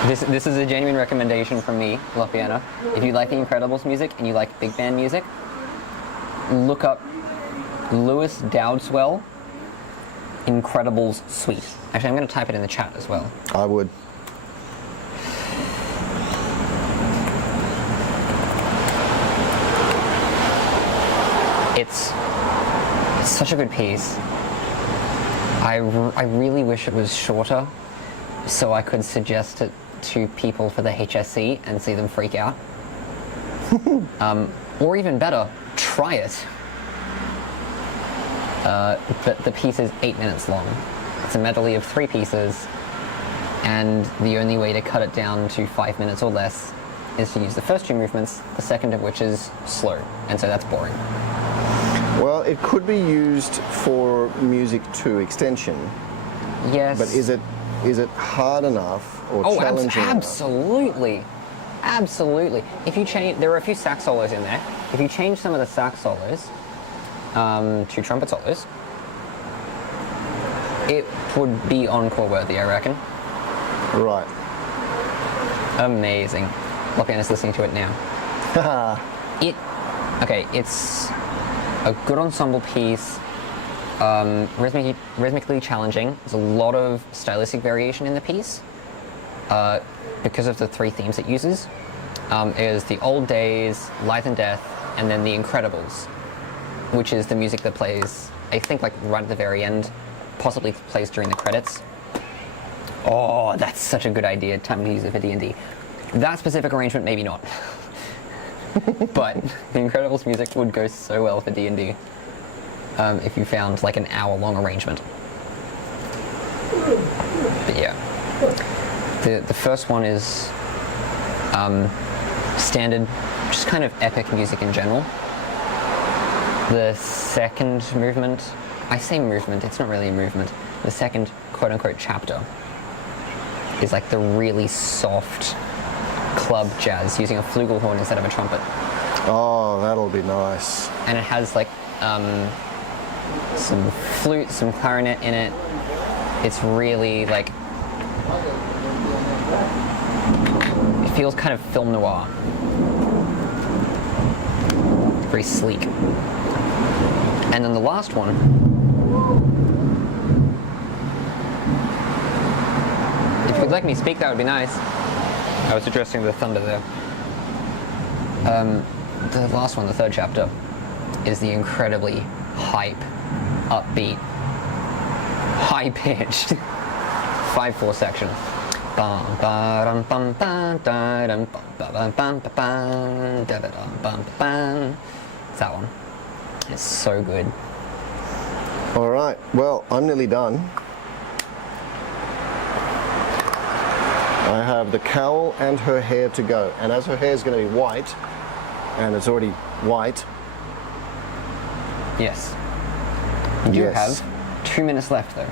this is a genuine recommendation from me, Lopiana. If you like the Incredibles music and you like big band music, look up Lewis Dowdeswell Incredibles Suite. Actually, I'm going to type it in the chat as well. I would. It's such a good piece. I really wish it was shorter so I could suggest it to people for the HSC and see them freak out. Or even better, try it. But the piece is 8 minutes long. It's a medley of 3 pieces, and the only way to cut it down to 5 minutes or less is to use the first 2 movements, the second of which is slow, and so that's boring. Well, it could be used for music 2 extension, Yes. but is it hard enough or challenging enough? Absolutely. Absolutely. If you change, there are a few sax solos in there. If you change some of the sax solos to trumpet solos, it would be encore worthy, I reckon. Right. Amazing. Lockhand is listening to it now. It's a good ensemble piece, rhythmically challenging. There's a lot of stylistic variation in the piece because of the 3 themes it uses. Is the Old Days, Life and Death, and then the Incredibles, which is the music that plays, I think, like right at the very end, possibly plays during the credits. Oh, that's such a good idea. Time to use it for D&D. That specific arrangement, maybe not. But the Incredibles music would go so well for D&D if you found like an hour-long arrangement. But yeah, the first one is standard, just kind of epic music in general. The second movement, I say movement, it's not really a movement. The second quote-unquote chapter is like the really soft club jazz using a flugelhorn instead of a trumpet. Oh, that'll be nice. And it has like some flute, some clarinet in it. It's really like, it feels kind of film noir. Very sleek. And then the last one, if you'd let me speak, that would be nice. I was addressing the thunder there. The last one, the third chapter, is the incredibly hype, upbeat, high-pitched 5/4 section. It's that one. It's so good. All right, well, I'm nearly done. I have the cowl and her hair to go, and as her hair is going to be white, and it's already white. Yes. You do Yes. have 2 minutes left, though.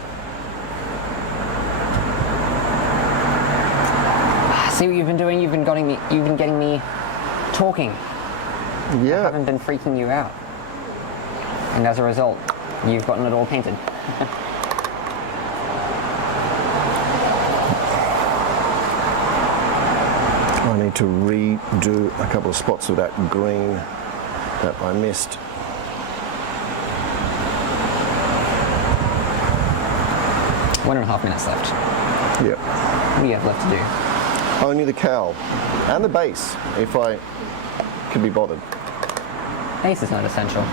See what you've been doing? You've been getting me talking. I Yeah. haven't been freaking you out. And as a result, you've gotten it all painted. I need to redo a couple of spots of that green that I missed. One and a half minutes left. Yep. What do you have left to do? Only the cowl and the bass, if I could be bothered. Ace is not essential.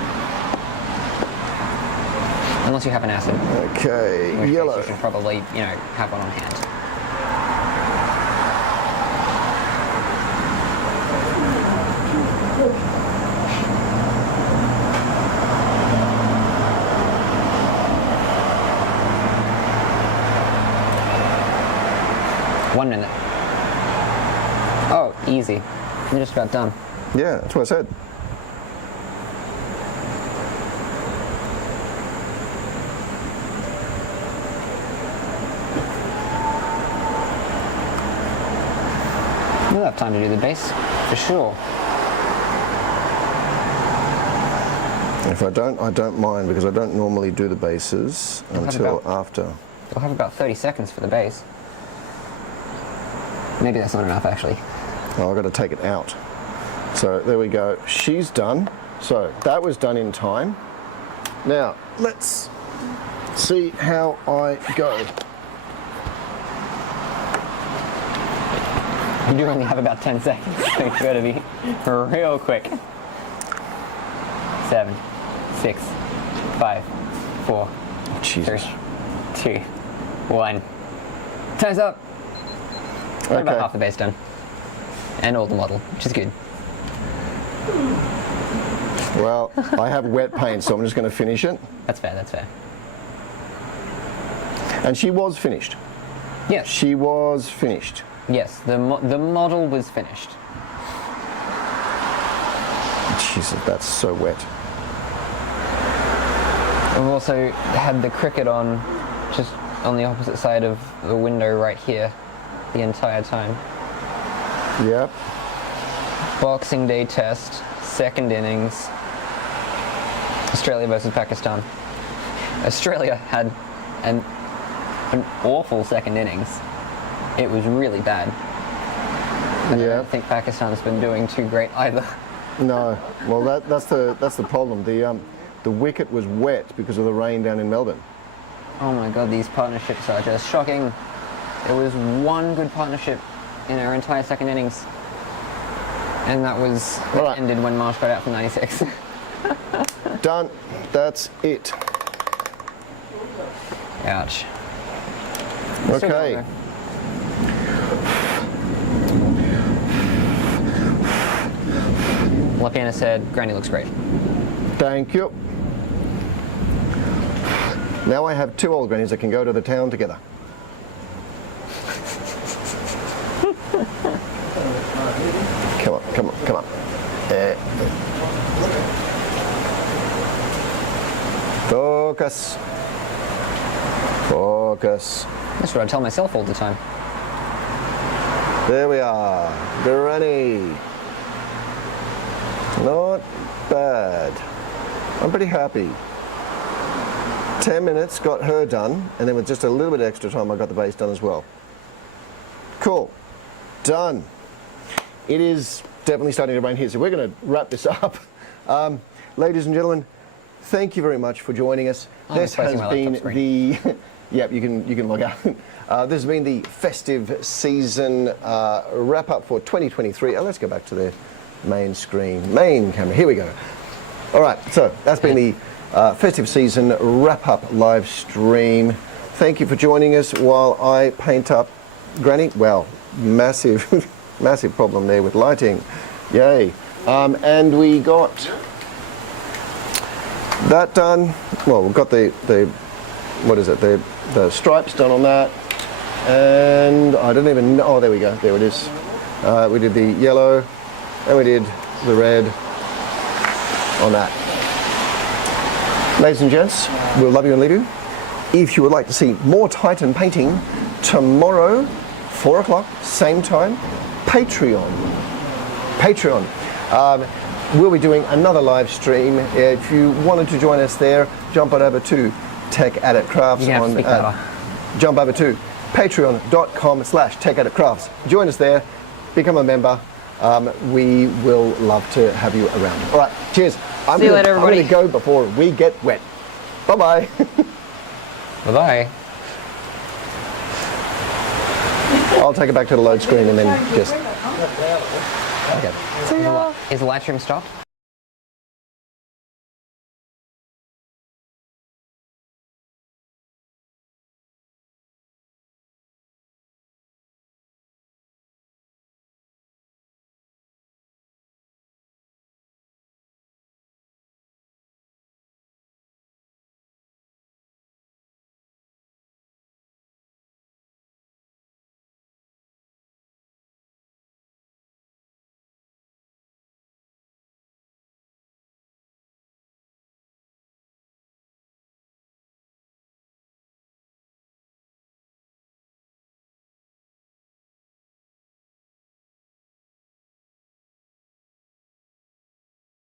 Unless you have an acid. Okay, In which case yellow. you should probably, have one on hand. One minute. Oh, easy. I'm just about done. Yeah, that's what I said. We'll have time to do the bass, for sure. If I don't mind, because I don't normally do the basses until after. You'll have about 30 seconds for the bass. Maybe that's not enough, actually. Oh, I've got to take it out. So there we go. She's done. So that was done in time. Now, let's see how I go. You do only have about 10 seconds, so you've got to be real quick. 7, 6, 5, 4, Jesus. 3, 2, 1. Time's up. Got about half the bass done. And all the model, which is good. Well, I have wet paint, so I'm just going to finish it. That's fair, that's fair. And she was finished. Yes. She was finished. Yes, the model was finished. Jesus, that's so wet. I've also had the Cricut on, just on the opposite side of the window right here, the entire time. Yep. Boxing Day test, second innings, Australia versus Pakistan. Australia had an awful second innings. It was really bad. And I don't think Pakistan's been doing too great either. No. Well, that's the problem. The wicket was wet because of the rain down in Melbourne. Oh my god, these partnerships are just shocking. There was one good partnership in our entire second innings. And that was ended when Marsh got out for 96. Done. That's it. Ouch. Okay. Lapina said, Granny looks great. Thank you. Now I have two old grannies that can go to the town together. Come on, come on, come on. Focus. Focus. That's what I tell myself all the time. There we are. Granny. Not bad. I'm pretty happy. 10 minutes, got her done, and then with just a little bit extra time, I got the base done as well. Cool. Done. It is definitely starting to rain here, so we're going to wrap this up. Ladies and gentlemen, thank you very much for joining us. This has been the... Yep, you can log out. This has been the festive season wrap-up for 2023. Let's go back to the main screen. Main camera. Here we go. All right, so that's been the festive season wrap-up live stream. Thank you for joining us while I paint up Granny. Well, massive, massive problem there with lighting. Yay. And we got that done. Well, we've got the what is it? The stripes done on that. And I don't even know. Oh, there we go. There it is. We did the yellow and we did the red on that. Ladies and gents, we'll love you and leave you. If you would like to see more Titan painting, tomorrow, 4 o'clock, same time, Patreon. We'll be doing another live stream. If you wanted to join us there, jump on over to Tech Addict Crafts. Jump over to patreon.com/Tech Addict Crafts. Join us there, become a member. We will love to have you around. All right, cheers. See you later, everybody. I'm going to go before we get wet. Bye-bye. Bye-bye. I'll take it back to the load screen and then just... Okay. Is the live stream stopped?